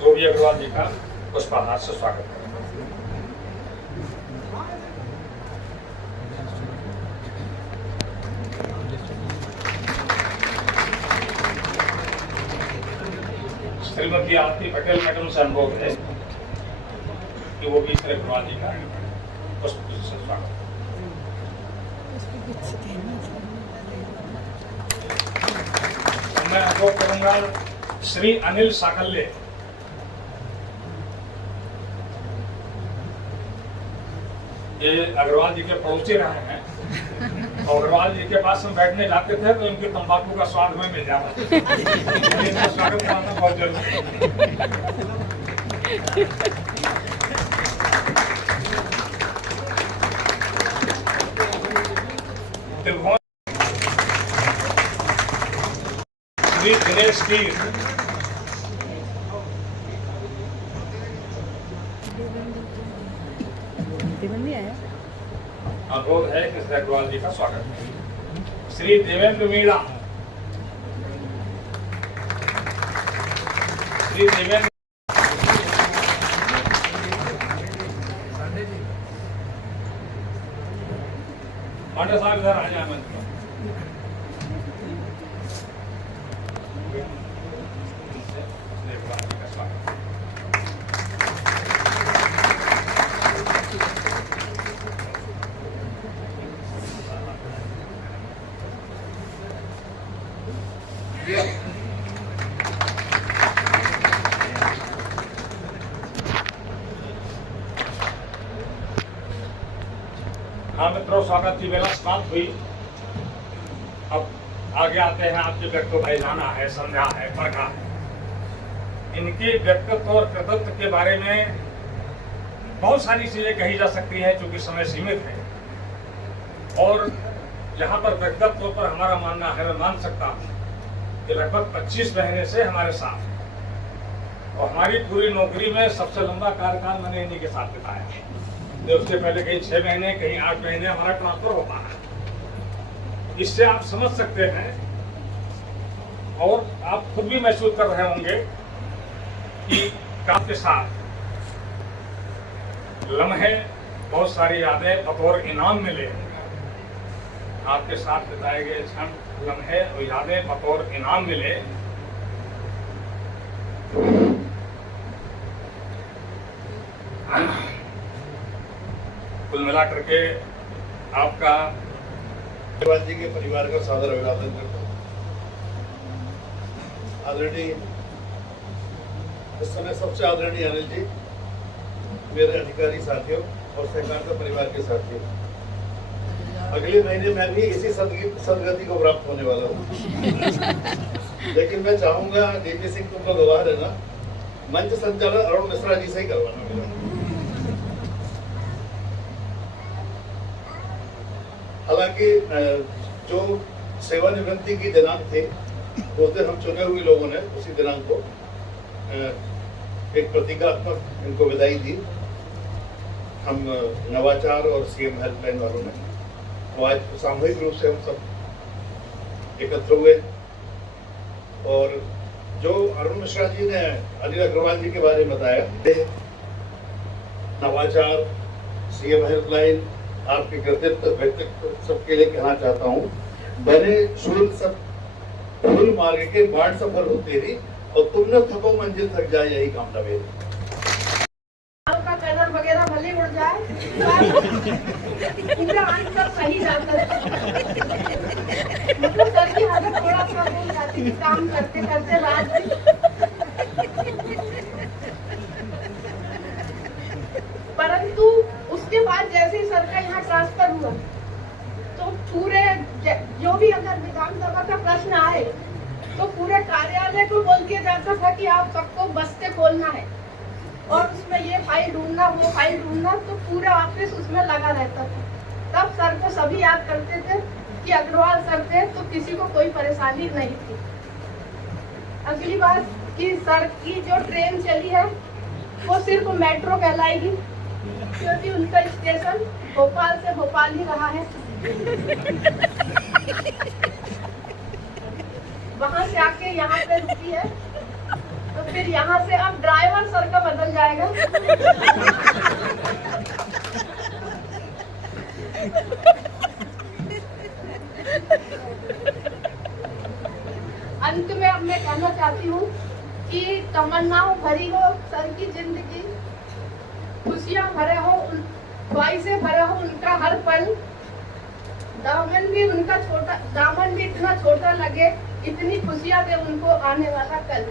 रोवी अग्रवाल जी का पुष्पहार से स्वागत करें। श्रीमती आरती पटेल मैडम से अनुरोध है कि वो भी श्री अग्रवाल जी का पुष्प से स्वागत। मैं अनुरोध करूंगा श्री अनिल साकल्य, ये अग्रवाल जी के पड़ोसी रहे हैं और अग्रवाल जी के पास हम बैठने जाते थे तो इनके तंबाकू का स्वाद में मिल जाता था। इनका स्वागत करना बहुत जरूरी है। श्री दिनेश की अनुरोध है कि श्री अग्रवाल जी का स्वागत है। श्री देवेंद्र मीणा, श्री देवेंद्र पांडे साहब इधर आ जाए। हाँ मित्रों, स्वागत की बेला समाप्त हुई। अब आगे आते हैं आपके व्यक्तित्व पहचाना है, संध्या है, परखा है। इनके व्यक्तित्व और कृतित्व के बारे में बहुत सारी चीजें कही जा सकती है, क्योंकि समय सीमित है। और यहाँ पर व्यक्तित्व पर हमारा मानना है, मैं मान सकता हूँ कि लगभग 25 महीने से हमारे साथ और हमारी पूरी नौकरी में सबसे लंबा कार्यकाल मैंने इन्हीं के साथ बिताया है। उससे पहले कहीं 6 महीने, कहीं 8 महीने हमारा ट्रांसफर होता है। इससे आप समझ सकते हैं और आप खुद भी महसूस कर रहे होंगे कि आपके साथ लम्हे, बहुत सारी यादें बतौर इनाम मिले। आपके साथ बिताए गए क्षण, लम्हे और यादें बतौर इनाम मिले। कुल मिलाकर के आपका अग्रवाल जी के परिवार का सादर अभिवादन करता हूँ। आदरणीय इस समय सबसे आदरणीय अनिल जी, मेरे अधिकारी साथियों और सहकारिता परिवार के साथियों, अगले महीने मैं भी इसी सदगति को प्राप्त होने वाला हूँ। लेकिन मैं चाहूंगा डीपी सिंह, तुम लोग गवाह रहना, मंच संचालन अरुण मिश्रा जी से ही करवाना मेरा। हालांकि जो सेवानिवृत्ति की दिनांक थे उस दिन हम चुने हुए लोगों ने उसी दिनांक को एक प्रतीकात्मक इनको विदाई दी। हम नवाचार और सीएम हेल्पलाइन वालों ने तो आज सामूहिक रूप से हम सब एकत्र हुए। और जो अरुण मिश्रा जी ने अनिल अग्रवाल जी के बारे में बताया, नवाचार, सीएम हेल्पलाइन, आपके कृतित्व व्यक्तित्व सबके लिए कहना चाहता हूँ, बने शूल सब फूल मार्ग के बाट सफर हो तेरी, और तुमने थको मंजिल थक जाए, यही कामना मेरी। का कलर वगैरह भले उड़ जाए, पूरा आंसर सही जाता है। मतलब सर की हालत थोड़ा सा हो जाती है काम करते करते रात। परंतु उसके बाद जैसे ही सर का यहाँ ट्रांसफर हुआ तो पूरे जो भी अगर विधानसभा का प्रश्न आए तो पूरे कार्यालय को बोल दिया जाता था कि आप सबको बस्ते खोलना है और उसमें ये फाइल ढूंढना, वो फाइल ढूंढना, तो पूरा ऑफिस उसमें लगा रहता था। तब सर को सभी याद करते थे कि अग्रवाल सर थे तो किसी को कोई परेशानी नहीं थी। अगली बात कि सर की जो ट्रेन चली है वो सिर्फ मेट्रो कहलाएगी, क्योंकि उनका स्टेशन भोपाल से भोपाल ही रहा है। वहां से आके यहाँ पे रुकी है, तो फिर यहाँ से अब ड्राइवर सर का बदल जाएगा। अंत में अब मैं कहना चाहती हूँ कि तमन्नाओं भरी हो सर की जिंदगी, खुशियाँ भरे हो, ख्वाहिश से भरे हो उनका हर पल, दामन भी इतना छोटा लगे, इतनी खुशियाँ दे उनको आने वाला कल।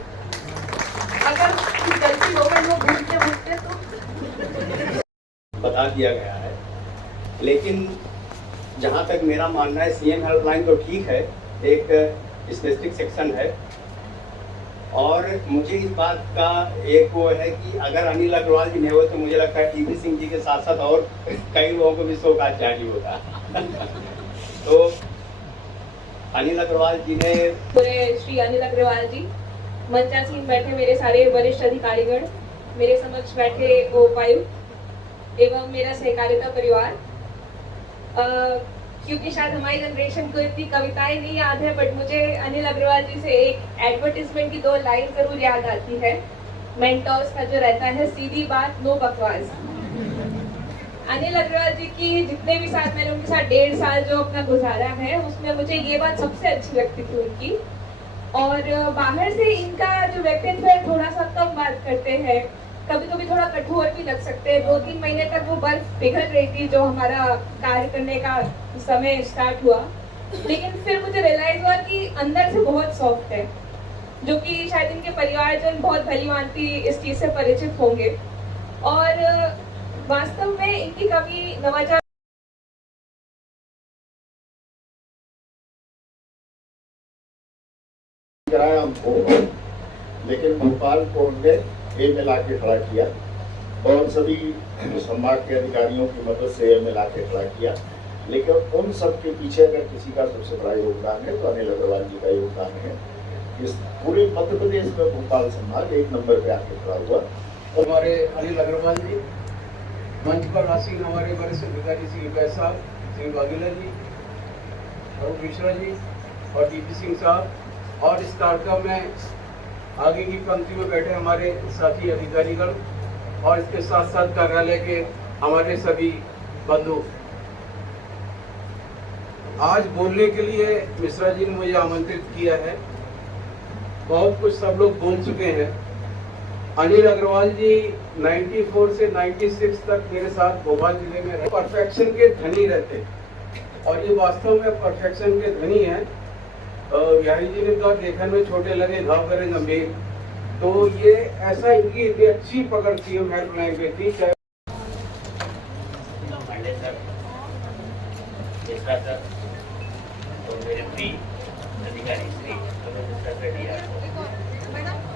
अगर कुछ गलती हो गई वो भूलते भूलते तो बता दिया गया है। लेकिन जहाँ तक मेरा मानना है, सीएम हेल्पलाइन तो ठीक है, एक स्पेसिफिक सेक्शन है, और मुझे इस बात का एक वो है कि अगर अनिल अग्रवाल जी नहीं हो तो मुझे लगता है टीपी सिंह जी के साथ साथ और कई लोगों को भी शोकाज चाहिए होगा। तो अनिल अग्रवाल जी ने श्री अनिल अग्रवाल जी, मंचासीन बैठे मेरे सारे वरिष्ठ अधिकारीगण, मेरे समक्ष बैठे उपायुक्त एवं मेरा सहकारिता परिवार, क्योंकि शायद हमारी जनरेशन को इतनी कविताएं नहीं याद है, बट मुझे अनिल अग्रवाल जी से एक एडवर्टीजमेंट की 2 लाइन जरूर याद आती है। मेंटोर्स का जो रहता है, सीधी बात नो बकवास। अनिल अग्रवाल जी की जितने भी साथ मैंने उनके साथ 1.5 साल जो अपना गुजारा है, उसमें मुझे ये बात सबसे अच्छी लगती थी उनकी। और बाहर से इनका जो व्यक्तित्व है, थोड़ा सा कम बात करते हैं, कभी कभी थोड़ा कठोर भी लग सकते हैं। 2-3 महीने तक वो बर्फ पिघल रही थी जो हमारा कार्य करने का समय स्टार्ट हुआ, लेकिन फिर मुझे रियलाइज हुआ कि अंदर से बहुत सॉफ्ट है, जो कि शायद इनके परिवारजन बहुत भली भांति इस चीज से परिचित होंगे। और वास्तव में इनकी कभी नवाचार कराया हमको, लेकिन भोपाल को हमने ए मिला के खड़ा किया और सभी संभाग के अधिकारियों की मदद से ए मिला के खड़ा किया। लेकिन उन सब के पीछे अगर किसी का सबसे बड़ा योगदान है तो अनिल अग्रवाल जी का योगदान है। इस पूरे मध्य प्रदेश में भोपाल संभाग 1 नंबर पे आके खड़ा हुआ। और हमारे अनिल अग्रवाल जी, मंच पर आसीन हमारे वरिष्ठ अधिकारी श्री वैद साहब, श्री वाघेला जी, अरुण मिश्रा जी और टीपी सिंह साहब, और इस कार्यक्रम में आगे की पंक्ति में बैठे हमारे साथी अधिकारीगण और इसके साथ साथ कार्यालय के हमारे सभी बंधु। आज बोलने के लिए मिश्रा जी ने मुझे आमंत्रित किया है। बहुत कुछ सब लोग बोल चुके हैं। अनिल अग्रवाल जी 94 से 96 तक मेरे साथ भोपाल जिले में रहे। परफेक्शन के धनी रहते और ये वास्तव में परफेक्शन के धनी हैं। बिहारी जी ने कहा देखने में छोटे लगे घाव करें गंभीर, तो ये ऐसा इनकी इतनी अच्छी पकड़ थी हेल्पलाइन पे थी। चाहे और मेरे प्रिय अधिकारी श्री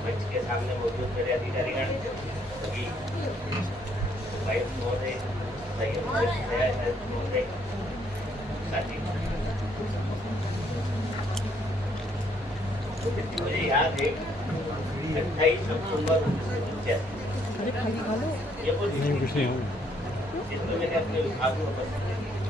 मंच के सामने मौजूद मेरे अधिकारीगण, सभी उपायुक्त महोदय, महोदय, साथी, मुझे याद है 28 अक्टूबर 1985 ये वो दिन जिसमें मैंने अपने विभाग में उपस्थित